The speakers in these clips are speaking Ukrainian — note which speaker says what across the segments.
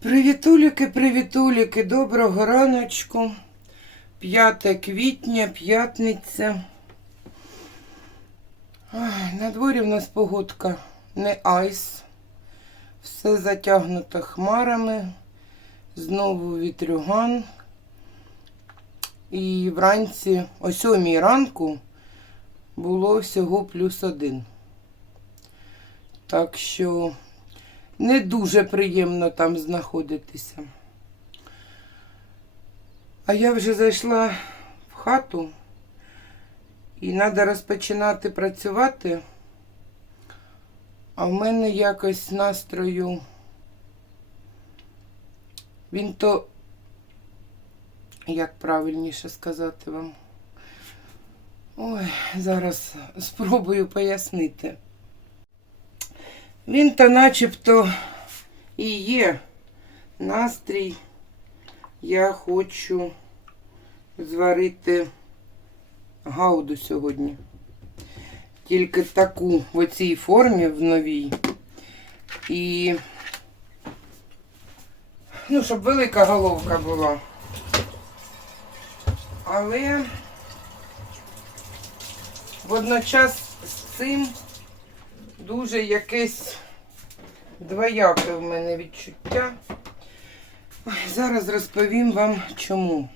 Speaker 1: Привітуліки, привітуліки, доброго раночку. 5 квітня, п'ятниця. На дворі в нас погодка не айс. Все затягнуто хмарами. Знову вітрюган. І вранці, о сьомій ранку, було всього плюс один. Так що не дуже приємно там знаходитися. А я вже зайшла в хату і треба розпочинати працювати. А в мене якось настрою. Він то, як правильніше сказати вам. Ой, зараз спробую пояснити. Він то начебто і є настрій. Я хочу зварити гауду сьогодні. Тільки таку в оцій формі в новій. І, ну, щоб велика головка була. Але водночас з цим дуже якесь двояке в мене відчуття. Зараз розповім вам чому.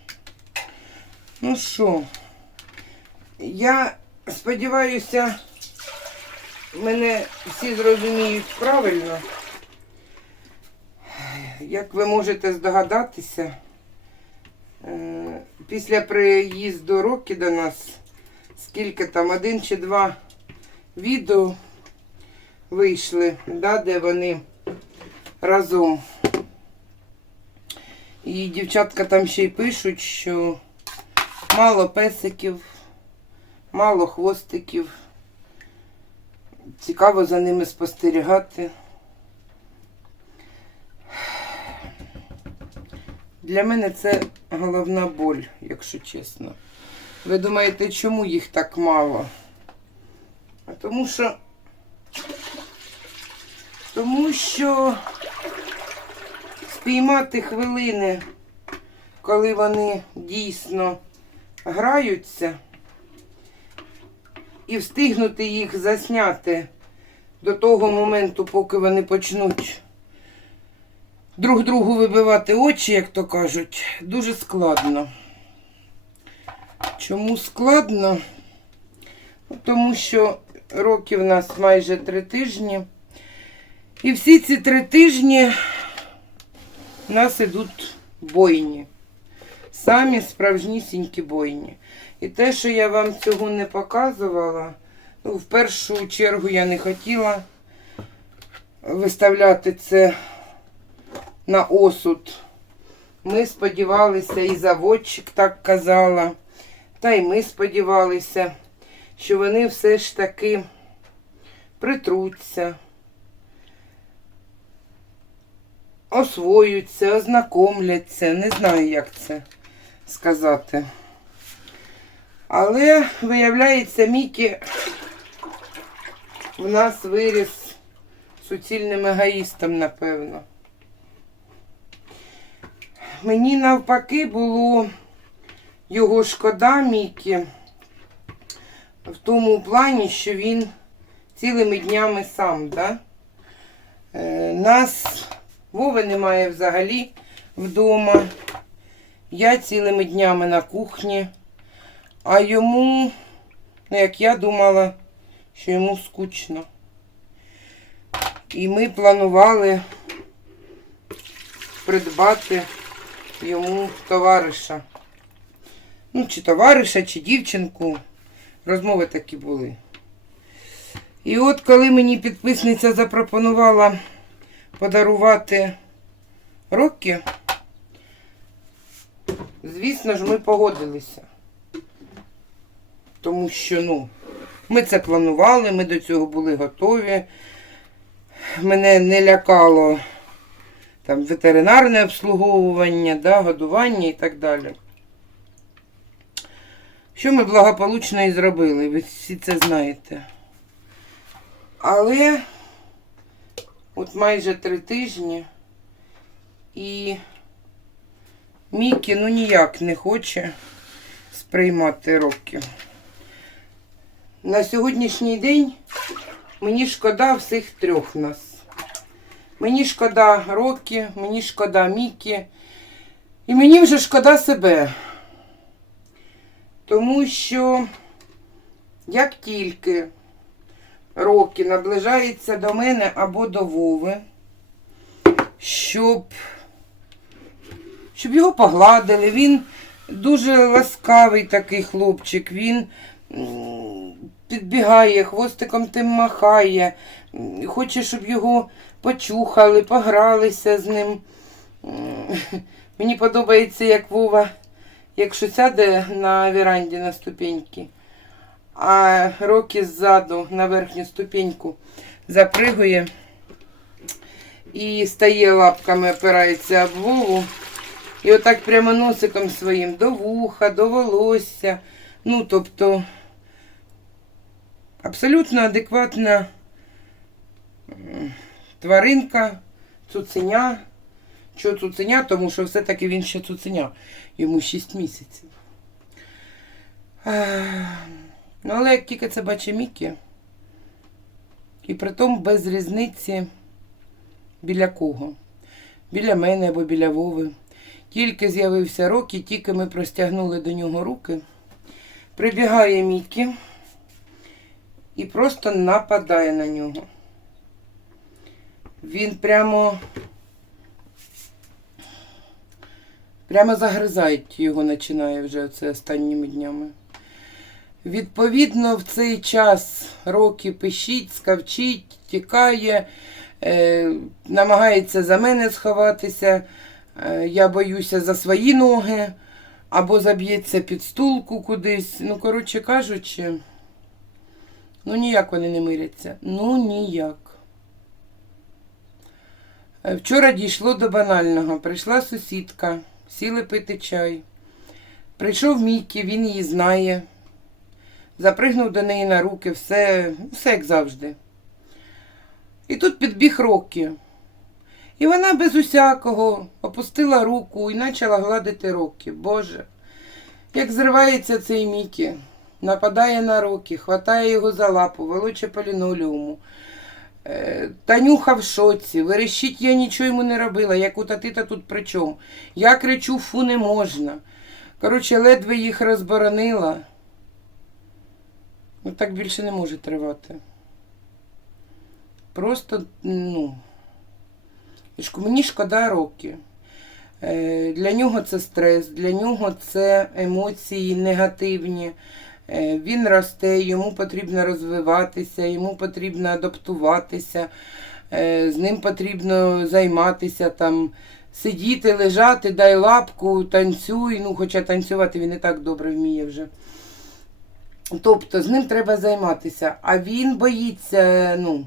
Speaker 1: Ну що, я сподіваюся, мене всі зрозуміють правильно. Як ви можете здогадатися, е, після приїзду роки до нас, скільки там, один чи два відео вийшли, да, де вони разом. І дівчатка там ще й пишуть, що мало песиків, мало хвостиків. Цікаво за ними спостерігати. Для мене це головна боль, якщо чесно. Ви думаєте, чому їх так мало? А тому що тому що спіймати хвилини, коли вони дійсно граються, і встигнути їх засняти до того моменту, поки вони почнуть друг другу вибивати очі, як то кажуть, дуже складно. Чому складно? Ну, Тому що років в нас майже три тижні. І всі ці три тижні у нас ідуть бойні. Самі справжнісінькі бойні. І те, що я вам цього не показувала, ну, в першу чергу я не хотіла виставляти це на осуд. Ми сподівалися, і заводчик так казала, та й ми сподівалися, що вони все ж таки притруться. освоюються, ознакомляться, не знаю, як це сказати. Але, виявляється, Мікі в нас виріс суцільним егоїстом, напевно. Мені навпаки було його шкода, Мікі, в тому плані, що він цілими днями сам, да? Е, нас Вови немає взагалі вдома. Я цілими днями на кухні. А йому, ну як я думала, що йому скучно. І ми планували придбати йому товариша. Ну, чи товариша, чи дівчинку. Розмови такі були. І от коли мені підписниця запропонувала подарувати роки, звісно ж, ми погодилися. Тому що, ну, ми це планували, ми до цього були готові. Мене не лякало там ветеринарне обслуговування, да, годування і так далі. Що ми благополучно і зробили, ви всі це знаєте. Але от майже три тижні і Мікі ну ніяк не хоче сприймати роки. На сьогоднішній день мені шкода всіх трьох нас. Мені шкода Рокі, мені шкода Мікі. І мені вже шкода себе. Тому що як тільки Рокі наближається до мене або до Вови, щоб, щоб його погладили, він дуже ласкавий такий хлопчик, він підбігає, хвостиком тим махає, хоче, щоб його почухали, погралися з ним. Мені подобається, як Вова, якщо сяде на веранді на ступеньки, а Рокі ззаду на верхню ступеньку запригує і стає лапками, опирається об Вову. І отак прямо носиком своїм до вуха, до волосся. Ну, тобто, абсолютно адекватна тваринка, цуценя. Що цуценя, тому що все-таки він ще цуценя. Йому 6 місяців. Ну, але як тільки це бачить Мікі, і притом без різниці біля кого. Біля мене або біля Вови. Тільки з'явився Рокі, тільки ми простягнули до нього руки. Прибігає Мікі і просто нападає на нього. Він прямо прямо загризає його починає вже це останніми днями. Відповідно, в цей час Рокі пищить, скавчить, тікає, е, намагається за мене сховатися. Е, Я боюся за свої ноги, або заб'ється під стулку кудись. Ну, коротше кажучи, ну ніяк вони не миряться. Ну ніяк. Е, Вчора дійшло до банального. Прийшла сусідка, сіли пити чай. Прийшов Мікі, він її знає. Запригнув до неї на руки, все, все як завжди. І тут підбіг Рокі. І вона без усякого опустила руку і почала гладити Рокі. Боже, як зривається цей Мікі, нападає на Рокі, хватає його за лапу, волоче по лінолеуму. Е, Танюха в шоці, верещить, я нічого йому не робила, як у татита тут при чому. Я кричу, фу, не можна. Коротше, ледве їх розборонила. Ну так більше не може тривати. Просто, ну. Мені шкода роки. Е, Для нього це стрес, для нього це емоції негативні. Е, Він росте, йому потрібно розвиватися, йому потрібно адаптуватися, е, з ним потрібно займатися, там, сидіти, лежати, дай лапку, танцюй. Ну, хоча танцювати він і так добре вміє вже. Тобто з ним треба займатися. А він боїться, ну.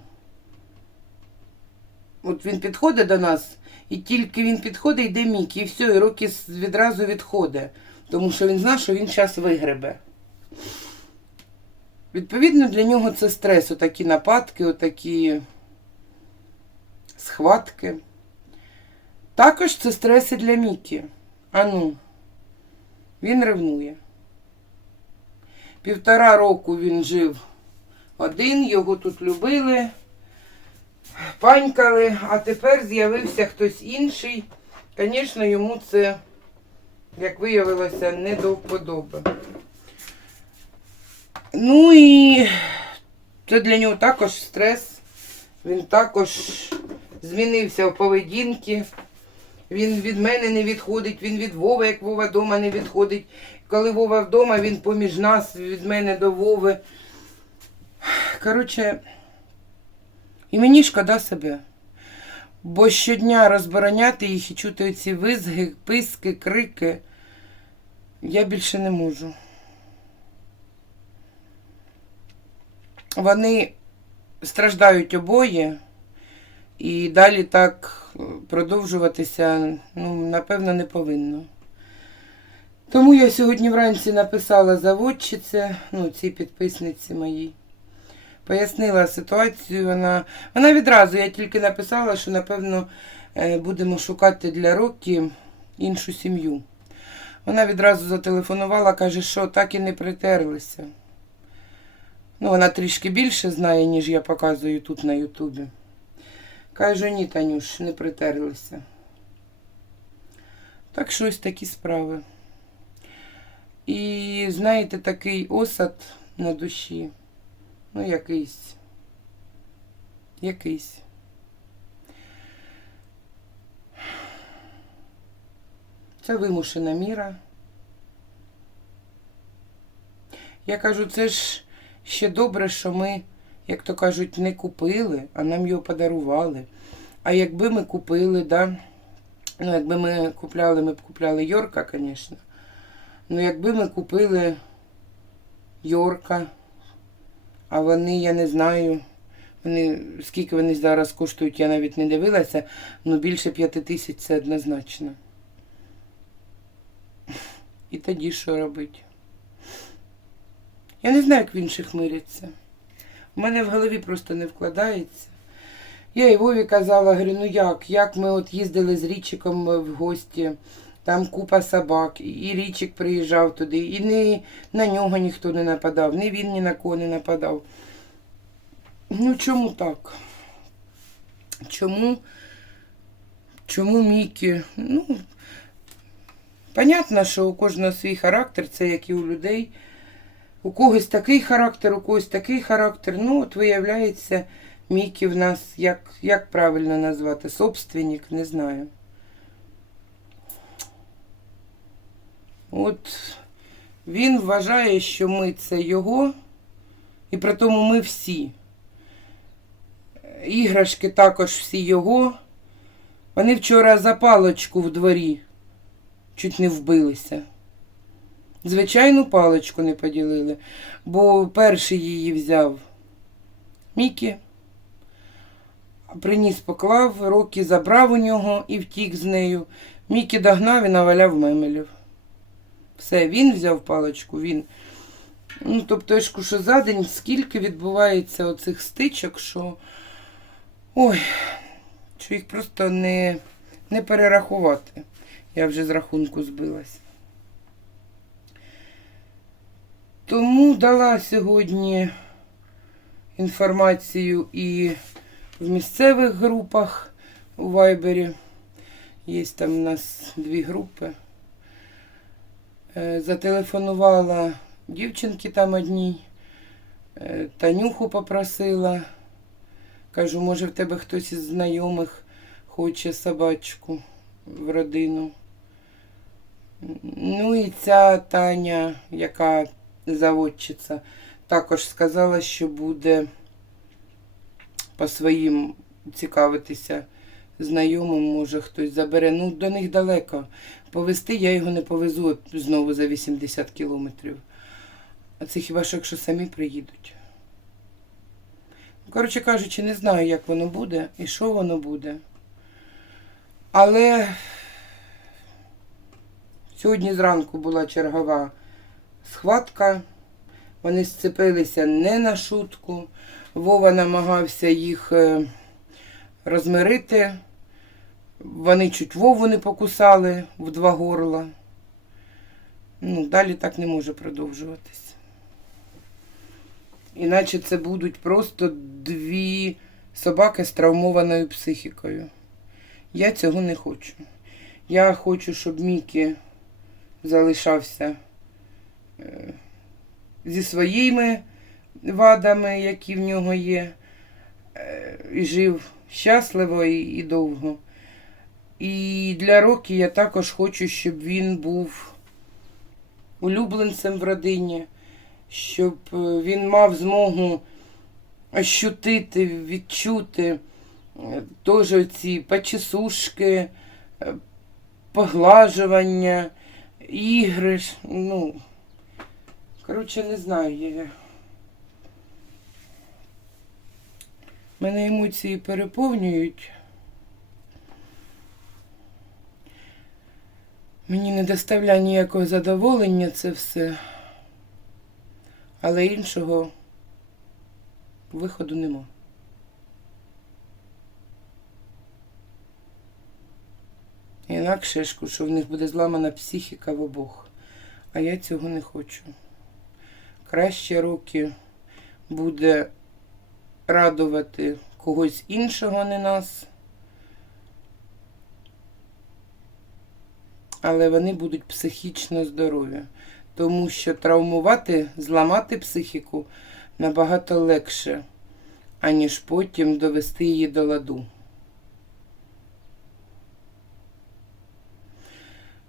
Speaker 1: От він підходить до нас, і тільки він підходить, йде Мікі, і все, і с- відразу відходить. Тому що він знає, що він час вигребе. Відповідно, для нього це стрес, отакі нападки, отакі схватки. Також це стреси для Мікі. Ану, він ревнує. Півтора року він жив один, його тут любили, панькали, а тепер з'явився хтось інший. Звісно, йому це, як виявилося, не до вподоби. Ну і це для нього також стрес. Він також змінився в поведінці. Він від мене не відходить, він від Вови, як Вова вдома не відходить. Коли Вова вдома, він поміж нас, від мене до Вови. Коротше, і мені шкода себе. Бо щодня розбороняти їх і чути ці визги, писки, крики. Я більше не можу. Вони страждають обоє, і далі так продовжуватися, ну, напевно, не повинно. Тому я сьогодні вранці написала заводчице, ну, цій підписниці моїй. Пояснила ситуацію. Вона, вона відразу, я тільки написала, що, напевно, е, будемо шукати для Рокі іншу сім'ю. Вона відразу зателефонувала, каже, що так і не притерлися. Ну, вона трішки більше знає, ніж я показую тут на Ютубі. Кажу, ні, Танюш, не притерлися. Так що ось такі справи. І знаєте, такий осад на душі. Ну, якийсь. Якийсь. Це вимушена міра. Я кажу, це ж ще добре, що ми, як то кажуть, не купили, а нам його подарували. А якби ми купили, да, ну, якби ми купляли, ми б купляли Йорка, звісно. Ну, якби ми купили Йорка, а вони, я не знаю, вони, скільки вони зараз коштують, я навіть не дивилася, ну більше п'яти тисяч це однозначно. І тоді що робити? Я не знаю, як в інших миряться. У мене в голові просто не вкладається. Я і Вові казала, говорю, ну як? Як ми от їздили з Річиком в гості, там купа собак, і Річик приїжджав туди, і ні, на нього ніхто не нападав, ні він ні на кого не нападав. Ну чому так? Чому? Чому Мікі? Ну, понятно, що у кожного свій характер, це як і у людей. У когось такий характер, у когось такий характер. Ну, от виявляється, Мікі в нас, як, як правильно назвати, собственник, не знаю. От він вважає, що ми це його, і при тому ми всі. Іграшки також всі його. Вони вчора за паличку в дворі чуть не вбилися. Звичайну паличку не поділили, бо перший її взяв Мікі, приніс поклав, роки забрав у нього і втік з нею. Мікі догнав і наваляв мемелів. Все, він взяв паличку, він. Ну, тобто, що за день скільки відбувається оцих стичок, що. Ой, що їх просто не, не перерахувати. Я вже з рахунку збилась. Тому дала сьогодні інформацію і в місцевих групах у Вайбері. Є там у нас дві групи. Е, Зателефонувала дівчинки там одній, е, Танюху попросила. Кажу, може в тебе хтось із знайомих хоче собачку в родину. Ну і ця Таня, яка заводчиця, також сказала, що буде по своїм цікавитися знайомим, може хтось забере. Ну, до них далеко. Повезти я його не повезу знову за 80 кілометрів. А це хіба що якщо самі приїдуть. Коротше кажучи, не знаю, як воно буде і що воно буде. Але сьогодні зранку була чергова схватка. Вони сцепилися не на шутку. Вова намагався їх е, розмирити. Вони чуть Вову не покусали в два горла. Ну, далі так не може продовжуватись. Іначе це будуть просто дві собаки з травмованою психікою. Я цього не хочу. Я хочу, щоб Мікі залишався зі своїми вадами, які в нього є, е, і жив щасливо і, і довго. І для Рокі я також хочу, щоб він був улюбленцем в родині, щоб е, він мав змогу ощутити, відчути е, теж ці почесушки, е, поглажування, ігри. Ну, коротше, не знаю. Я... Мене емоції переповнюють. Мені не доставляє ніякого задоволення це все. Але іншого виходу нема. Інакше що в них буде зламана психіка в обох. А я цього не хочу. Краще роки буде радувати когось іншого, не нас. Але вони будуть психічно здорові. Тому що травмувати, зламати психіку набагато легше, аніж потім довести її до ладу.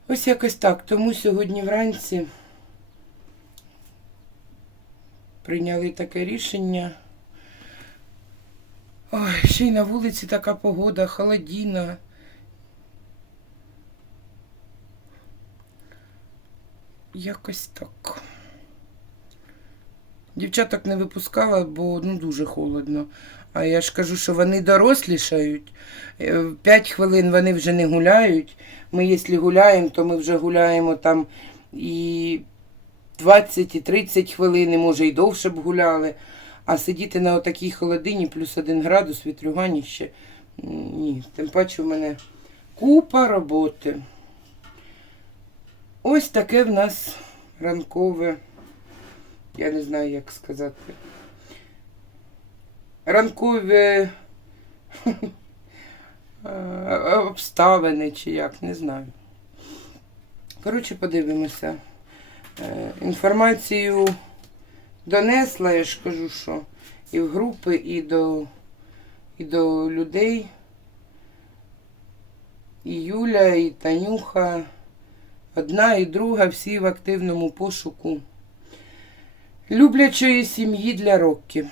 Speaker 1: Ось якось так. Тому сьогодні вранці прийняли таке рішення. Ой, ще й на вулиці така погода, холодіна. Якось так. Дівчаток не випускала, бо ну дуже холодно. А я ж кажу, що вони дорослішають. Е, П'ять хвилин вони вже не гуляють. Ми, якщо гуляємо, то ми вже гуляємо там і 20, і 30 хвилин, може, і довше б гуляли. А сидіти на отакій холодині плюс один градус вітрюганіще. Ні, тим паче в мене купа роботи. Ось таке в нас ранкове, я не знаю, як сказати. Ранкове е, обставини чи як, не знаю. Коротше, подивимося. Е, Інформацію донесла, я ж кажу, що і в групи, і до, і до людей. І Юля, і Танюха. Одна і друга всі в активному пошуку люблячої сім'ї для Рокки.